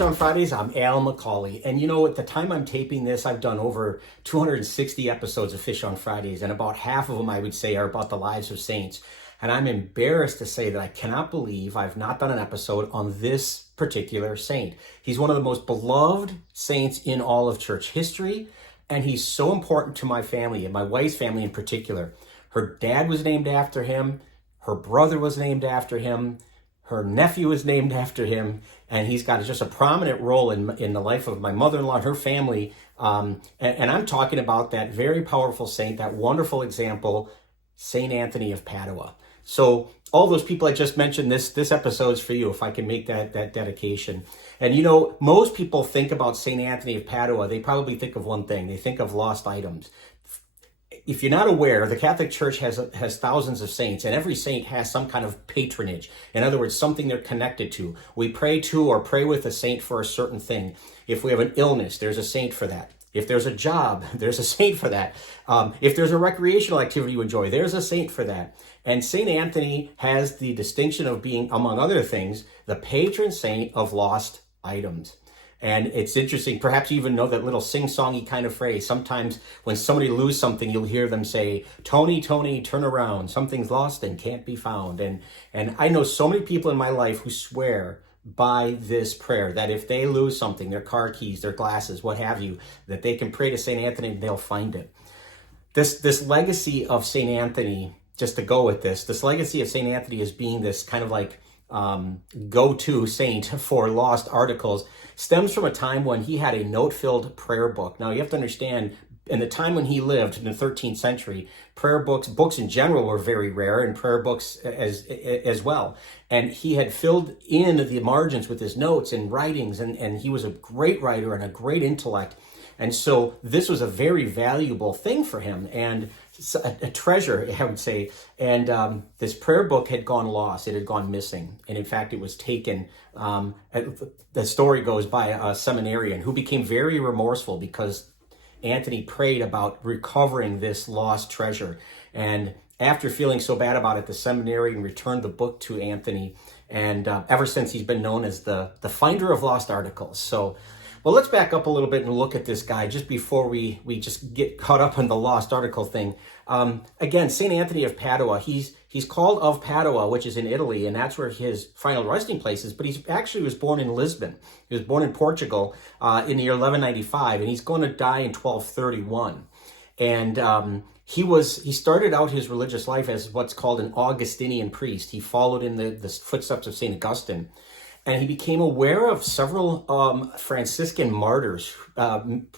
Fish on Fridays. I'm Al McCauley. And you know, at the time I'm taping this, I've done over 260 episodes of Fish on Fridays, and about half of them, I would say, are about the lives of saints. And I'm embarrassed to say that I cannot believe I've not done an episode on this particular saint. He's one of the most beloved saints in all of church history, and he's so important to my family, and my wife's family in particular. Her dad was named after him. Her brother was named after him. Her nephew is named after him, and he's got just a prominent role in the life of my mother-in-law and her family. And I'm talking about that very powerful saint, that wonderful example, Saint Anthony of Padua. So all those people I just mentioned, this episode's for you, if I can make that dedication. And you know, most people think about Saint Anthony of Padua, they probably think of one thing. They think of lost items. If you're not aware, the Catholic Church has thousands of saints, and every saint has some kind of patronage. In other words, something they're connected to. We pray to or pray with a saint for a certain thing. If we have an illness, there's a saint for that. If there's a job, there's a saint for that. If there's a recreational activity you enjoy, there's a saint for that. And Saint Anthony has the distinction of being, among other things, the patron saint of lost items. And it's interesting, perhaps you even know that little sing-songy kind of phrase. Sometimes when somebody loses something, you'll hear them say, "Tony, Tony, turn around. Something's lost and can't be found." And I know so many people in my life who swear by this prayer that if they lose something, their car keys, their glasses, what have you, that they can pray to St. Anthony and they'll find it. This legacy of St. Anthony, just to go with this legacy of St. Anthony as being this kind of like go-to saint for lost articles stems from a time when he had a note-filled prayer book. Now, you have to understand, in the time when he lived in the 13th century, prayer books in general were very rare, and prayer books as well. And he had filled in the margins with his notes and writings, and he was a great writer and a great intellect. And so this was a very valuable thing for him, and a treasure, I would say. And this prayer book had gone lost. It had gone missing. And in fact, it was taken, the story goes, by a seminarian who became very remorseful because Anthony prayed about recovering this lost treasure. And after feeling so bad about it, the seminarian returned the book to Anthony. And ever since, he's been known as the finder of lost articles. So, well, let's back up a little bit and look at this guy just before we just get caught up on the lost article thing. Again, St. Anthony of Padua, he's called of Padua, which is in Italy, and that's where his final resting place is, but he actually was born in Lisbon. He was born in Portugal in the year 1195, and he's going to die in 1231. And he started out his religious life as what's called an Augustinian priest. He followed in the footsteps of St. Augustine. And he became aware of several Franciscan martyrs,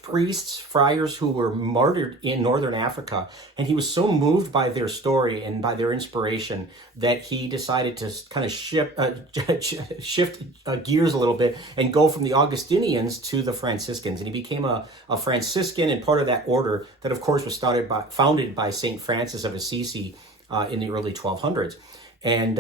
priests, friars who were martyred in northern Africa. And he was so moved by their story and by their inspiration that he decided to kind of shift gears a little bit and go from the Augustinians to the Franciscans. And he became a Franciscan and part of that order that, of course, was founded by St. Francis of Assisi in the early 1200s. And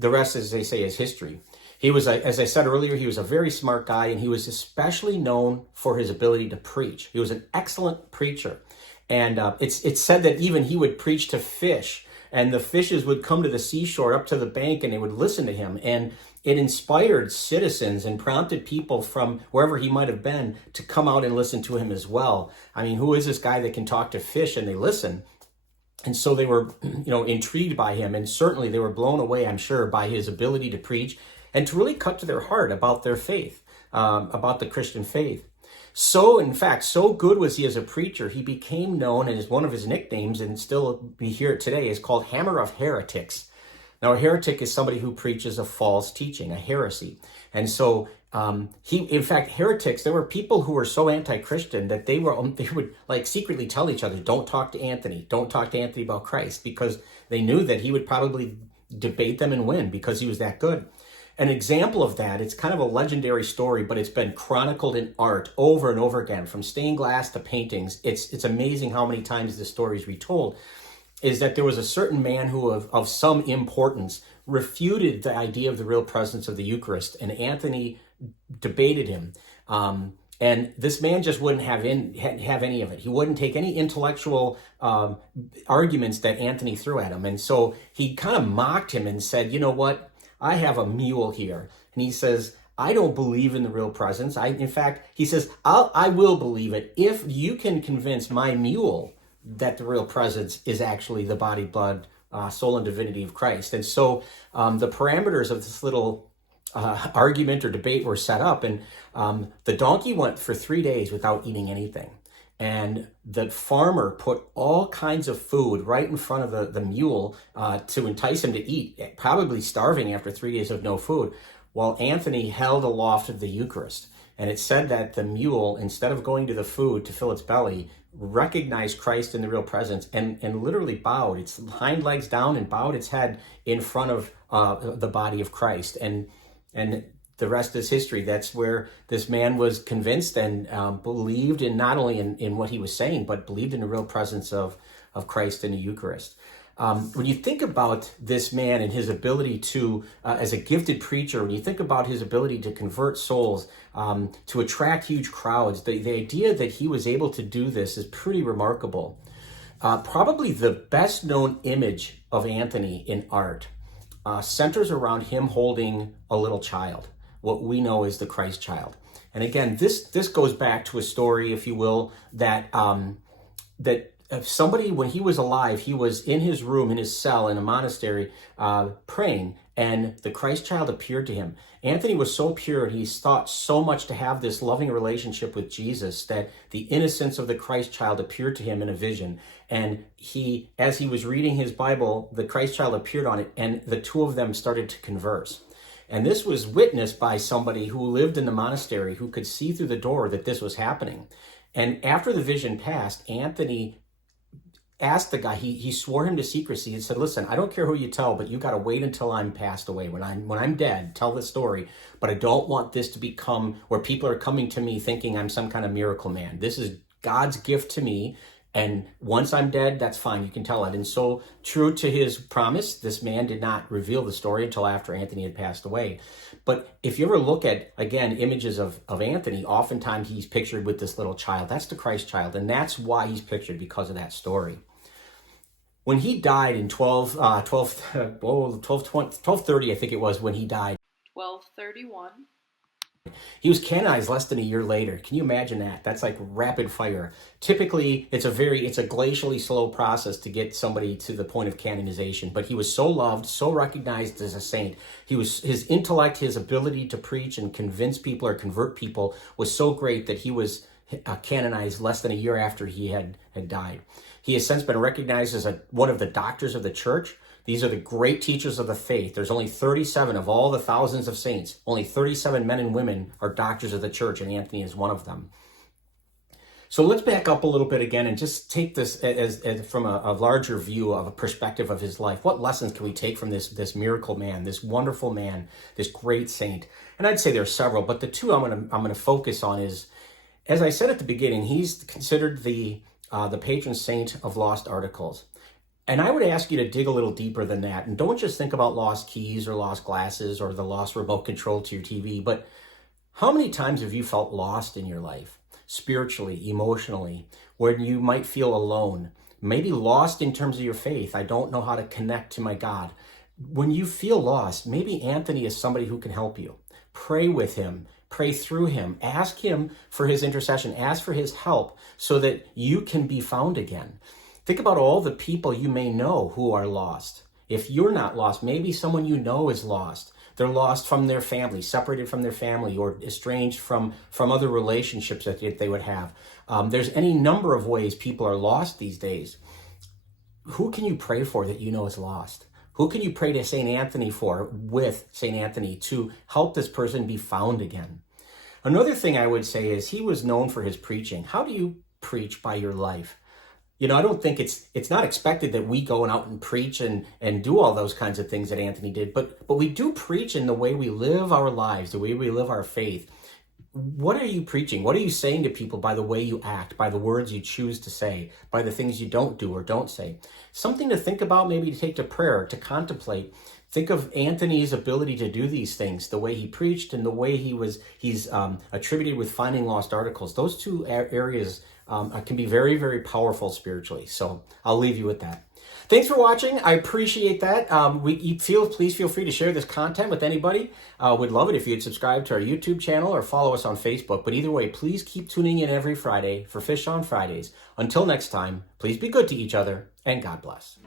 the rest, as they say, is history. He was, as I said earlier, he was a very smart guy, and he was especially known for his ability to preach. He was an excellent preacher. And it's said that even he would preach to fish, and the fishes would come to the seashore up to the bank, and they would listen to him. And it inspired citizens and prompted people from wherever he might have been to come out and listen to him as well. I mean, who is this guy that can talk to fish and they listen? And so they were, intrigued by him, and certainly they were blown away, I'm sure, by his ability to preach and to really cut to their heart about their faith, about the Christian faith. So, in fact, so good was he as a preacher, he became known, as one of his nicknames, and still we hear it today, is called Hammer of Heretics. Now, a heretic is somebody who preaches a false teaching, a heresy. And so, in fact, heretics, there were people who were so anti-Christian that they would like secretly tell each other, don't talk to Anthony about Christ, because they knew that he would probably debate them and win because he was that good. An example of that, it's kind of a legendary story, but it's been chronicled in art over and over again, from stained glass to paintings. It's amazing how many times this story is retold, is that there was a certain man who of some importance refuted the idea of the real presence of the Eucharist, and Anthony debated him. And this man just wouldn't have any of it. He wouldn't take any intellectual arguments that Anthony threw at him. And so he kind of mocked him and said, you know what? I have a mule here. And he says, I don't believe in the real presence. In fact, he says, I will believe it if you can convince my mule that the real presence is actually the body, blood, soul, and divinity of Christ. And so the parameters of this little argument or debate were set up, and the donkey went for 3 days without eating anything. And the farmer put all kinds of food right in front of the mule to entice him to eat, probably starving after 3 days of no food, while Anthony held aloft the Eucharist. And it said that the mule, instead of going to the food to fill its belly, recognized Christ in the real presence and literally bowed its hind legs down and bowed its head in front of the body of Christ. And the rest is history. That's where this man was convinced and believed in not only in what he was saying, but believed in the real presence of Christ in the Eucharist. When you think about this man and his ability to, as a gifted preacher, when you think about his ability to convert souls, to attract huge crowds, the idea that he was able to do this is pretty remarkable. Probably the best known image of Anthony in art centers around him holding a little child, what we know is the Christ child. And again, this goes back to a story, if you will, that somebody, when he was alive, he was in his room, in his cell, in a monastery, praying, and the Christ child appeared to him. Anthony was so pure, and he thought so much to have this loving relationship with Jesus that the innocence of the Christ child appeared to him in a vision. And as he was reading his Bible, the Christ child appeared on it, and the two of them started to converse. And this was witnessed by somebody who lived in the monastery, who could see through the door that this was happening. And after the vision passed, Anthony asked the guy, he swore him to secrecy and said, listen, I don't care who you tell, but you got to wait until I'm passed away. When I'm dead, tell the story. But I don't want this to become where people are coming to me thinking I'm some kind of miracle man. This is God's gift to me. And once I'm dead, that's fine. You can tell it. And so, true to his promise, this man did not reveal the story until after Anthony had passed away. But if you ever look at, again, images of Anthony, oftentimes he's pictured with this little child. That's the Christ child. And that's why he's pictured, because of that story. When he died in 1230, I think it was when he died. 1231. He was canonized less than a year later. Can you imagine that? That's like rapid fire. Typically, it's a glacially slow process to get somebody to the point of canonization. But he was so loved, so recognized as a saint. His intellect, his ability to preach and convince people or convert people was so great that he was canonized less than a year after he had died. He has since been recognized as one of the doctors of the church. These are the great teachers of the faith. There's only 37 of all the thousands of saints. Only 37 men and women are doctors of the church, and Anthony is one of them. So let's back up a little bit again and just take this as from a larger view of a perspective of his life. What lessons can we take from this miracle man, this wonderful man, this great saint? And I'd say there are several, but the two I'm going to focus on is, as I said at the beginning, he's considered the patron saint of lost articles. And I would ask you to dig a little deeper than that. And don't just think about lost keys or lost glasses or the lost remote control to your TV, but how many times have you felt lost in your life, spiritually, emotionally, where you might feel alone, maybe lost in terms of your faith? I don't know how to connect to my God. When you feel lost, maybe Anthony is somebody who can help you. Pray with him. Pray through him. Ask him for his intercession. Ask for his help so that you can be found again. Think about all the people you may know who are lost. If you're not lost, maybe someone you know is lost. They're lost from their family, separated from their family, or estranged from other relationships that they would have. There's any number of ways people are lost these days. Who can you pray for that you know is lost? Who can you pray to St. Anthony with St. Anthony to help this person be found again? Another thing I would say is he was known for his preaching. How do you preach? By your life. You know, I don't think it's not expected that we go out and preach and do all those kinds of things that Anthony did, but we do preach in the way we live our lives, the way we live our faith. What are you preaching? What are you saying to people by the way you act, by the words you choose to say, by the things you don't do or don't say? Something to think about, maybe to take to prayer, to contemplate. Think of Anthony's ability to do these things, the way he preached and the way he's attributed with finding lost articles. Those two areas can be very, very powerful spiritually. So I'll leave you with that. Thanks for watching. I appreciate that. Please feel free to share this content with anybody. We'd love it if you'd subscribe to our YouTube channel or follow us on Facebook. But either way, please keep tuning in every Friday for Fish on Fridays. Until next time, please be good to each other and God bless.